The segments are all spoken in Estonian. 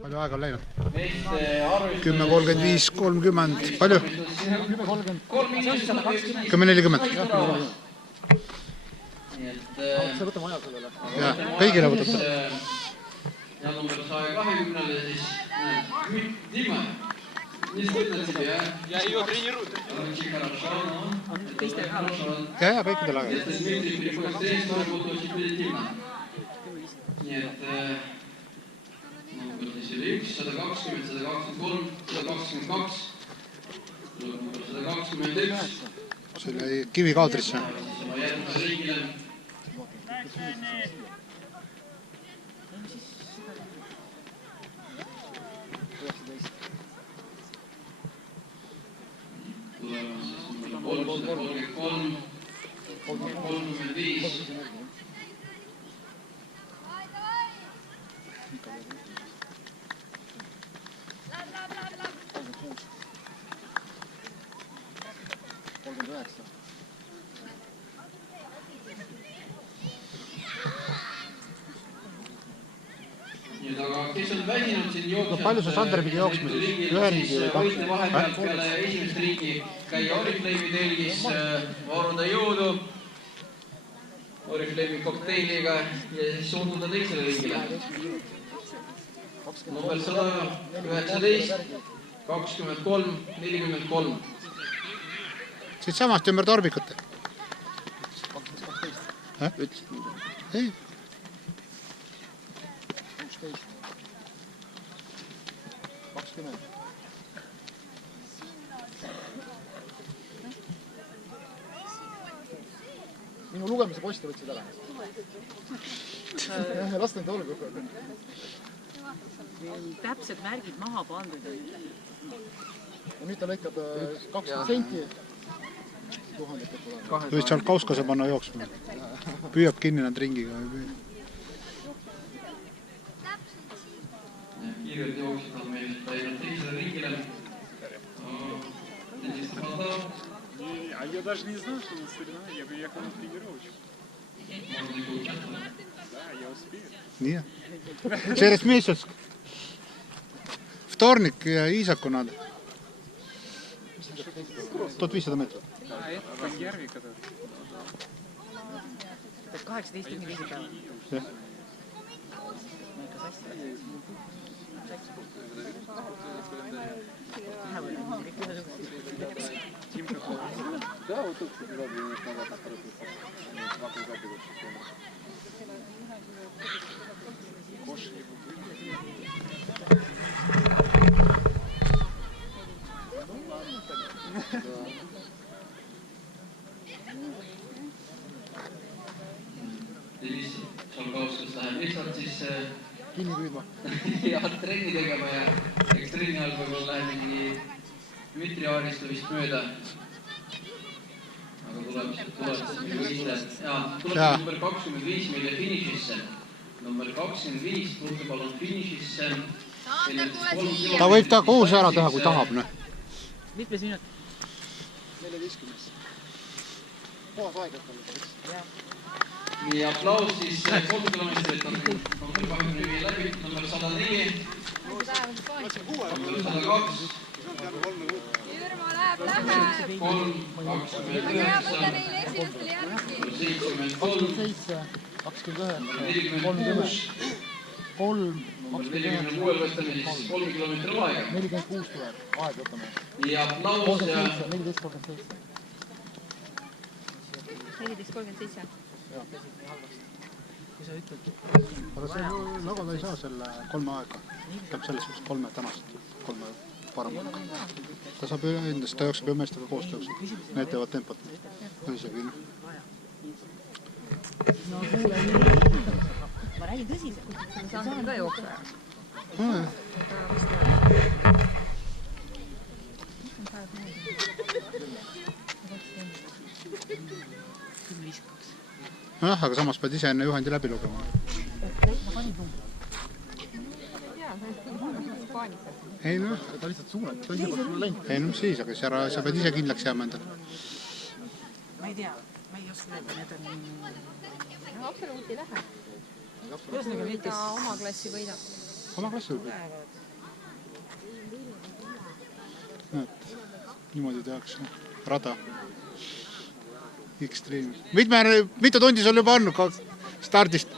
Palju aega on läinud? 10.35, 30. Palju? 10.40. See võtame aja sellele. Jah, kõigile võtate. Ja number 120 siis Dima. Не стыдно тебе, а? Я ее тренирую. Очень хорошо. Ja, kõikidel aega. Если Дмитрий переходит здесь, то будет очень позитивно. Нет, number siis oli 1, 120, 123, 122, number 121. See oli kivi kaadrisse. Siis oma järgmise riigile. Tulema siis number 333, 35. Palju sa Sander pidi jooksma siis? Ühe ringi või kaks? Vahepealt peale esimest ringi käia Oriflame'i telgis, varuda jõudu Oriflame'i kokteiliga ja siis suunduda teisele ringile. Number 119, 23, 43. Siit samast ümber Torbikute? Ei. 20. Minu lugemise posti võtsid ära. Las need olgu. Täpsed märgid maha pandud. Ja nüüd ta lõikab 2%. Võid sealt kauskase panna jooksma. Püüab kinni nad ringiga. Kiired jooksid on meil läinud teisele ringile. А я даже не знал, что на соревнования. Я приехал на тренировочку. Можно и поучаствовать. Да, я успею. Nii. Через месяц. Вторник ja Iisaku надо. 1500 meetrit. А это Пангерви, который... 18 päeva. Jah. Да, вот тут, кстати, 2 минут назад напротив. 2 забегов. Коши не будут. Ну ладно, так. Да. Siis Solkauskas läheb lihtsalt siis Kinni püüdma. ja trenni tegema ja eks trenni all võib-olla läheb mingi Dmitri Aaristu vist mööda. Aga tuleb number 25 meile finišisse. Number 25 tulge palun finišisse. Ta võib ta koos ära teha, kui tahab. Mitmes minut? 14. Puhas aeg, et talle. Nii aplaus siis 3 kilomeetrit on number 24 läbi, number 104, number 102, Jürma läheb, 3, 29, 73, 27, 46, 3, 46 võtame siis 3 kilomeetri aega. 46 tuleb, aeg võtame. Nii aplaus ja 14.37. 14.37. Kui sa ütled, Aga see nagu ta ei saa selle 3 aega. Tähendab selles suhtes 3 tänast, 3 parem. Ta saab endast, ta jookseb ju meestega koos tõukseb. Need teevad tempot. Isegi ma räägin tõsiselt. Ma saan ka jooksa. Jah, aga samas pead ise enne juhendi läbi lugema. Ei noh, ta lihtsalt suunab, ta ise pole sulle läinud. ei noh siis, aga sa pead ise kindlaks jääma endale. Ma ei tea, ma ei oska öelda, need on... Absoluut ei lähe. Ühesõnaga, Ta oma klassi võidab. Oma klassi võib. Näed, niimoodi tehakse. Rada. Extreme. Mitu tundi sul juba on stardist?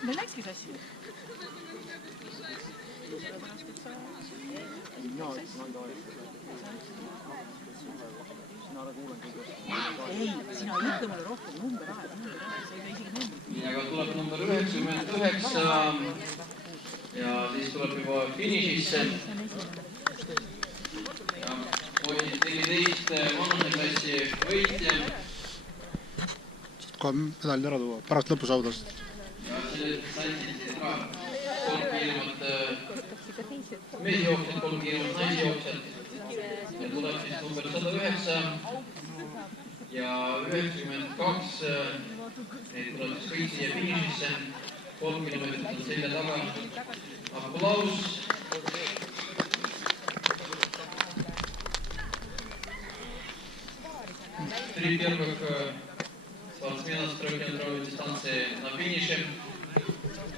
Me läkski sassi. Ei, sina ütle mulle rohkem number aega. Sa ei tea isegi number. Nii, aga tuleb number 99 ja siis tuleb juba finišisse. Ja poisid 14 vanuseklassi võitja. Kohe medalid ära tuua, pärast lõpusaudas. Ja selle santsid ka 3 kiiremat meesjooksjad, 3 kiiremat naisjooksjad. Ja tuleb siis number 109 ja 92. Neid tuleb siis kõik siia finišisse. 3 kilomeetrit on selja taga. Aplaus. Три первых спортсмена стройки дистанции на финише.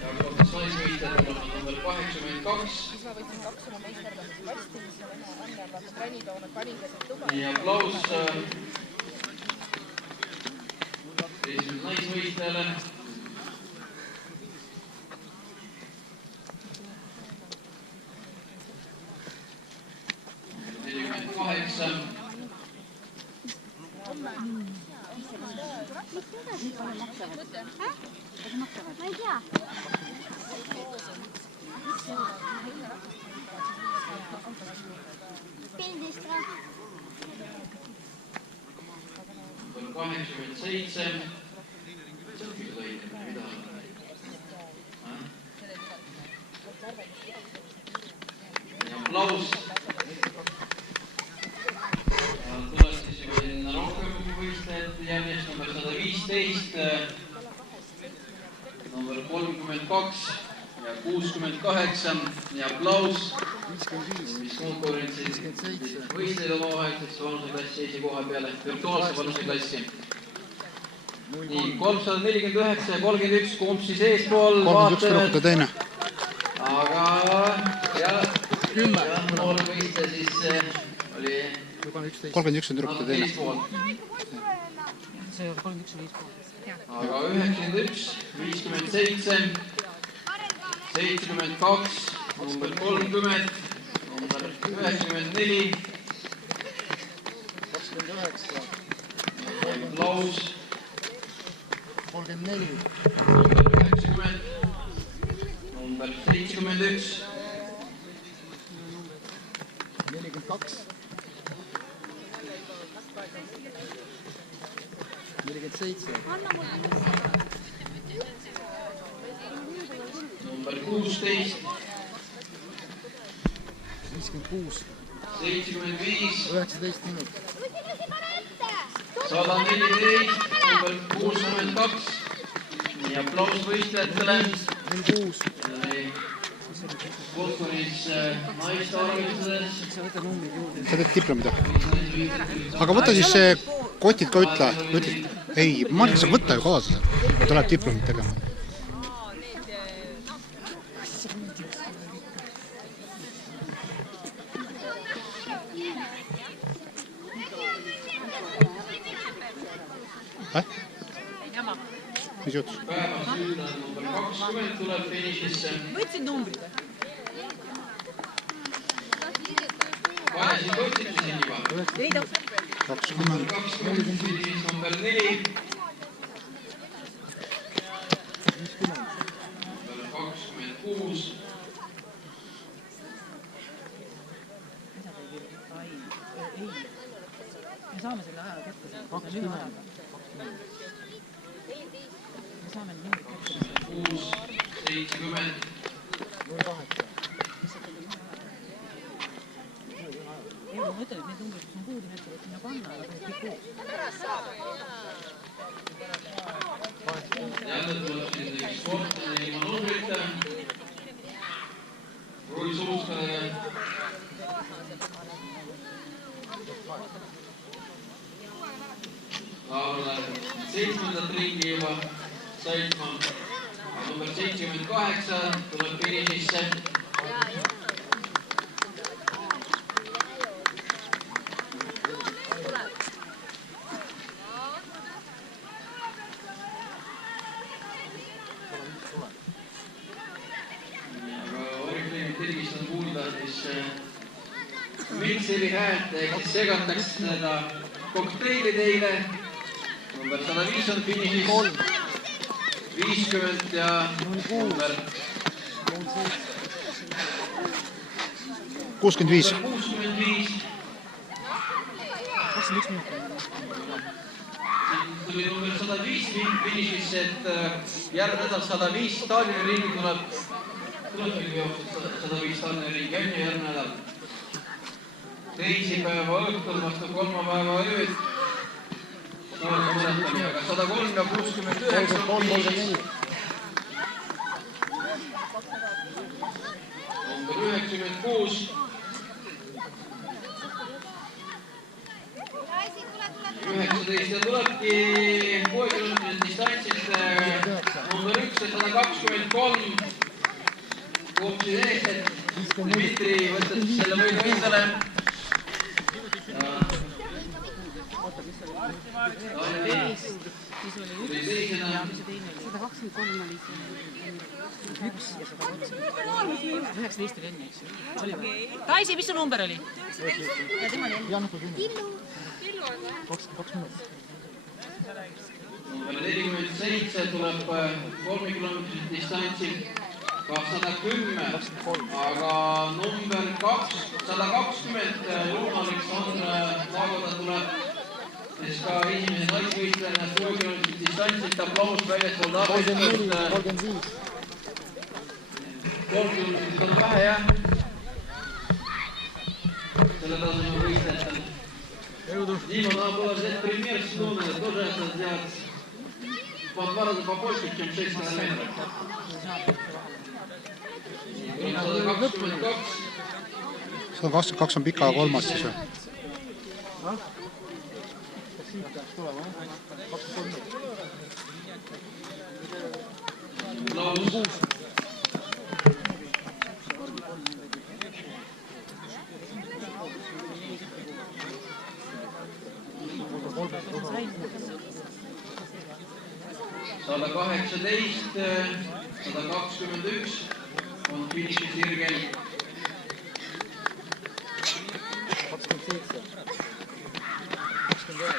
Ja professionaalsvõistlejad on number 82. Nii, aplaus esimene naisvõistlejale. Ma ei tea. Pildist või? 87. Aplaus. Tuleb siis juba sinna rohkem võistlejad järjest number 115, number 32 ja 68 ja aplaus. Mis konkurentsid võistleid omavaheliseks vanuseklassi esikoha peale, virtuaalse vanuseklassi. Nii, 349 ja 31, kumb siis eespool 31 tüdrukute teine. Aga ja noor võistleja siis oli 31 on tüdrukute teine. See oli 31 oli eespool. Aga 91, 57, 72, number 30, number 94, 29, aplaus, 34, number 90, number 71, 42, 47, number 16, 56, 75, 19 minut. 114, number 62. Nii, aplaus võistlejatele. 46. Konkurents naiste arvestades. Sa teed diplomida. Aga võta siis see kotid ka ütle. Ei, Mark saab võtta ju kaasa. Tuleb diplomid tegema. Mis jutus? Päevas süüdlane number 20 tuleb finišisse. Võtsid numbrid? Vajasid võtsite siin juba? Ei täpselt. 20. 20, siis number 4. Number 26. Me saame selle aja kätte. 20. Me saame numbrid kätte. 6, 70. 08. Ei, ma mõtlen, et need numbrid, kus on puudu, need tuleb sinna panna, aga kõik puud. 7. ringi juba sõitma. Number 78 tuleb finišisse. Tergist on kuulda, siis mikseri häält, ehk siis segataks seda kokteili teile. Number 105 on finišis, 50 ja number 65. Tuli number 105 finišisse, et järgmine nädal 105 staadioniring tuleb jooksnud 105 staadioniring enne järgmine nädal. Teisipäeva õhtul vastu kolmapäeva ööd. Aga 103 ja 69 on finišis. Number 96. 19 ja tulebki 6 kilomeetrit distantsist number 1 ja 123 koopsid eest, et Dmitri võtab selle võidu endale. Tuli teisena. 123 oli see 1 ja 120. 19 oli enne, eks ju. Taisi, mis su number oli? Number 47 tuleb 3 kilomeetrit distantsil. 210, aga number 120 Ulm-Aleksandr Lagoda tuleb, siis ka esimene naisvõistlejana 6 kilomeetrit distantsilt aplaus väljaspool abistust. 3 kilomeetrit on vähe, jah. Selle tasemel võistlejatel. Дима, надо было взять пример с Дона, тоже это сделать в 2 раза побольше, чем 6 километров. 122 on pika ja kolmas siis või? Sada 18, 121 on finišis Irgel. 27, 29.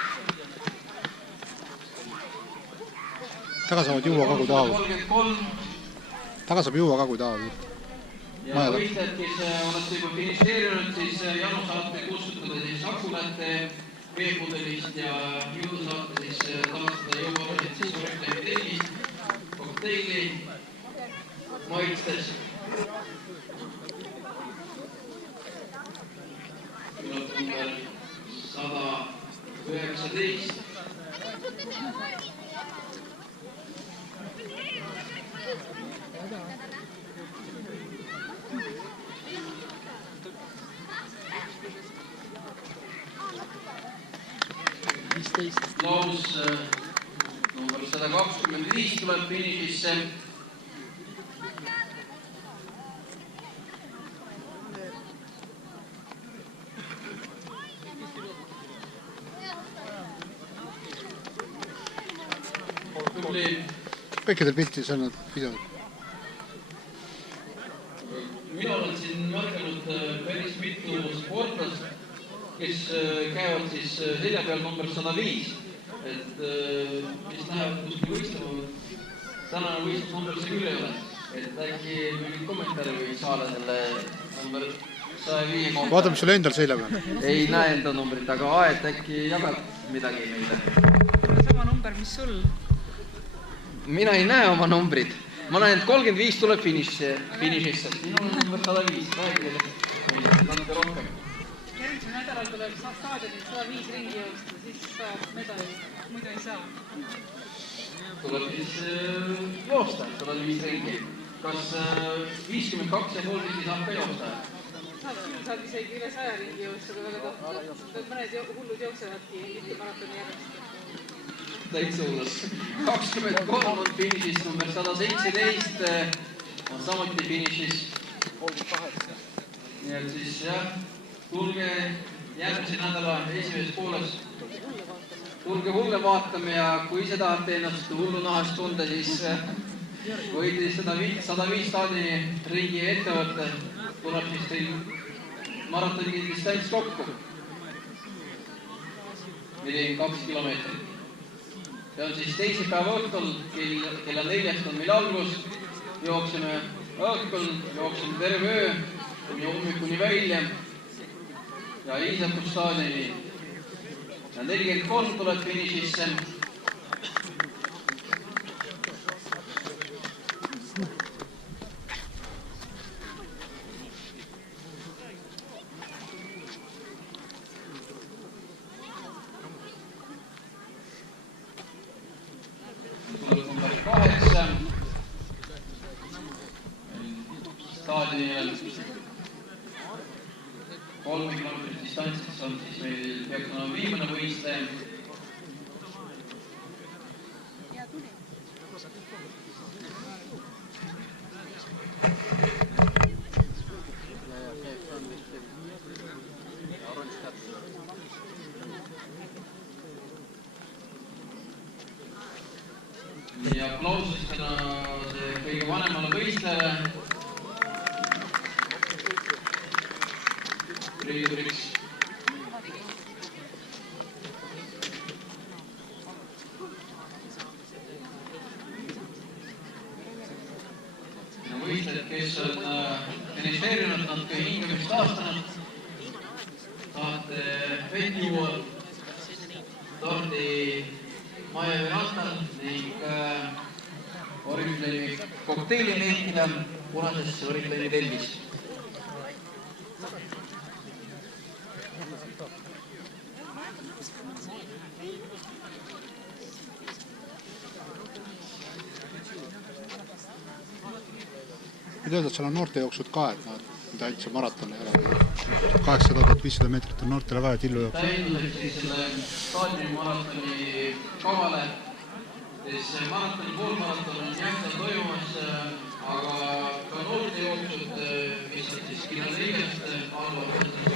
Taga saavad juua ka kui tahavad. 33. Taga saab juua ka kui tahavad. Ja võistlejad, kes olete juba finišeerinud, siis Janus saate kustutada siis akulätte veepudelist ja juurde saate siis taastada jõuvarusid siis Ureplevi tellist, kokteili maitstes. Tuleb number 119. Laus number 125 tuleb finišisse. Kõikidel pilti seal nad pidavad. Mina olen siin märganud päris mitu sportlast, kes käivad siis selja peal number 105, et mis lähevad kuskil võistlema. Tänane võistlus number see küll ei ole, et äkki mingid kommentaari võiks saada selle number 105 kohta. Vaata, mis sul endal selja peal. Ei näe enda numbrit, aga Aet äkki jagab midagi meile. Sama number, mis sul? Mina ei näe oma numbrit. Ma näen, et 35 tuleb finišisse. Siin on number 105. Räägile natuke rohkem. Järgmisel nädalal tuleb staadionil 105 ringi joosta, siis saab medalist. Muidu ei saa. Tuleb siis joosta 105 ringi. Kas 52 ja pool ringi saab ka joosta? Saab isegi üle 100 ringi joosta, aga väga tohtu. Mõned hullud jooksevadki mitte maratoni järjest. täitsa uudus. 23 on finišis, number 117 on samuti finišis. Nii et siis jah, tulge järgmise nädala esimeses pooles. Tulge hulle vaatame ja kui ise tahate ennast hullu nahast tunda, siis võite 105 staadioni ringi ettevõtte. Tuleb siis teil maratoni distants kokku. 42 kilomeetrit. See on siis teisipäeva õhtul, kella 4 on meil algus. Jookseme õhtul, jookseme terve öö, kuni hommikuni välja ja Iisaku staadioni. Ja 43 tuleb finišisse. Tuleb number 8. Staadionil 3 kilomeetrit distantsits on siis meil peaks olema viimane võistleja. Ja aplausistena see kõige vanemale võistlejale. Riiduriks. Ja võistlejad, kes on finišeerinud, nad ka hingamist taastanud. Tahate vett juua Tardi Maievi rantal ning Oriflami kokteili meehtida punases Oriflami telvis. Tead, et seal on noorte jooksud ka, et mida üldse maraton ei ole. 800-500 meetrit on noortele vaja tillu jooksu. Täienduseks selle staadioni maratoni kavale. Maratoni poolmaraton on jätkal toimumas, aga ka noorte jooksud, mis on siis kina 4 arvavad